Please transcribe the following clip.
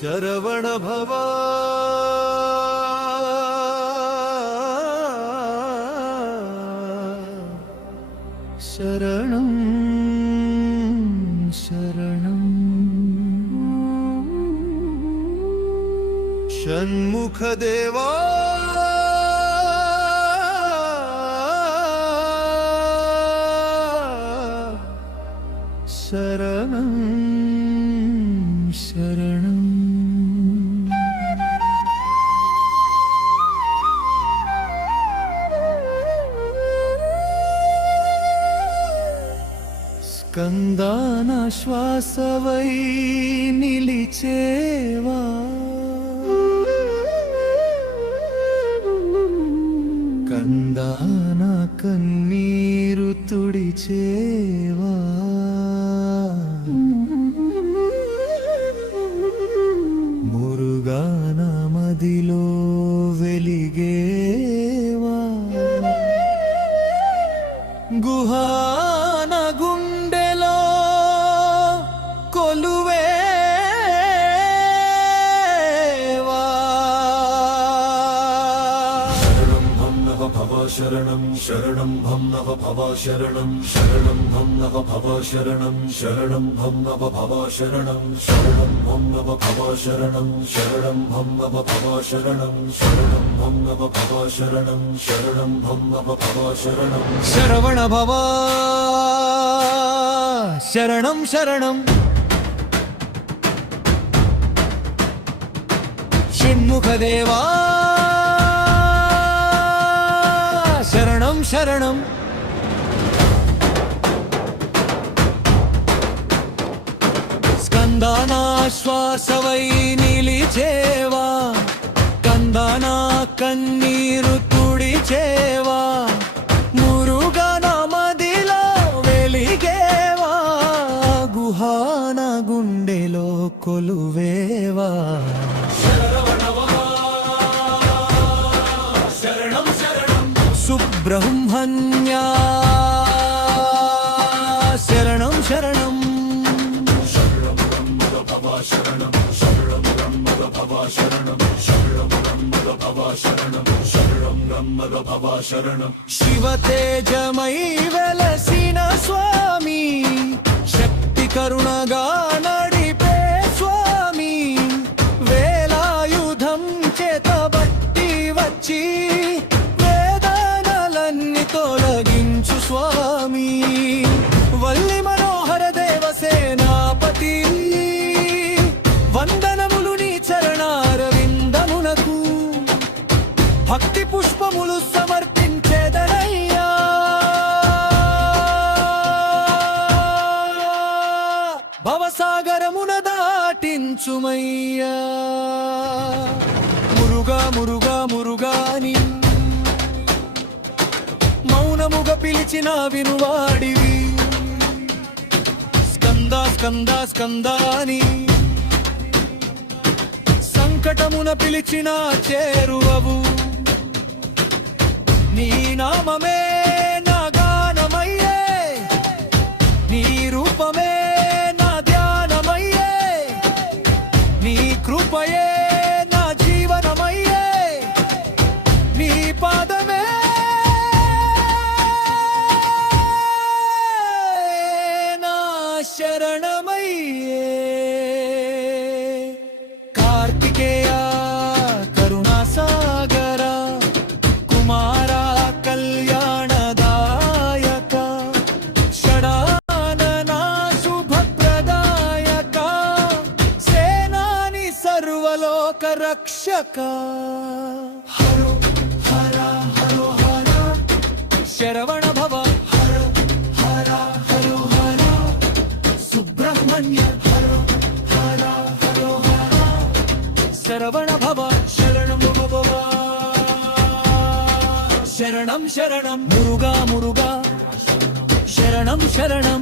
శరవణ భవ శరణం శరణం షణ్ముఖదేవా శరణం శరణం స్కందాన శ్వాసవై నిలిచేవా కందాన కన్నీరు తుడిచేవా మురుగాన మదిలో వెలిగేవా గుహాన గుండెలో కొలువేవా శరణం శరణం భం నవ భవ శరణం శరణం భం నవ భవ శరణం శరణం భం నవ భవ శరణం శరణం భం నవ భవ శరణం శరణం భం నవ భవ శరణం శరణం భం నవ భవ శరణం శరణం భం నవ భవ శరణం శరవణ భవ శరణం శరణం షణ్ముఖదేవా శరణం శరణం స్కందానాశ్వాసవై నిలిచేవా కందానా కన్నీరు తుడిచేవా మురుగన మదిలో వెలిగేవా గుహాన గుండెలో కొలువేవా సుబ్రహ్మణ్యా శరణం శరణం శివ తేజమై వెలసిన స్వామి శక్తి కరుణగా నడిపే స్వామి వేలాయుధం చేతబట్టి వచ్చి తొలగించు స్వామి వల్లి మనోహర దేవసేనాపతి వందనములు నీ చరణారవిందమునకు భక్తి పుష్పములు సమర్పించేదనయ్యా భవసాగరమున దాటించుమయ్యా మురుగా మురుగా మురుగాని మౌనముగా పిలిచిన వినువాడివి స్కంద స్కంద స్కందాని సంకటమున పిలిచిన చేరువవు నీ నామమే నా గానమయ్యే నీ రూపమే నా ధ్యానమయ్యే నీ కృపయే నా జీవనమయ్యే నీ పాదమే శరణమయ్యే కార్తికేయ కరుణాసాగర కుమార కళ్యాణదాయక షడానన శుభప్రదాయక సేనాని సర్వలోక రక్షక హరో హర హరో హర శరవణ భవ శరవణ భవ శరణం భవ శరణం శరణం మురుగా మురుగా శరణం శరణం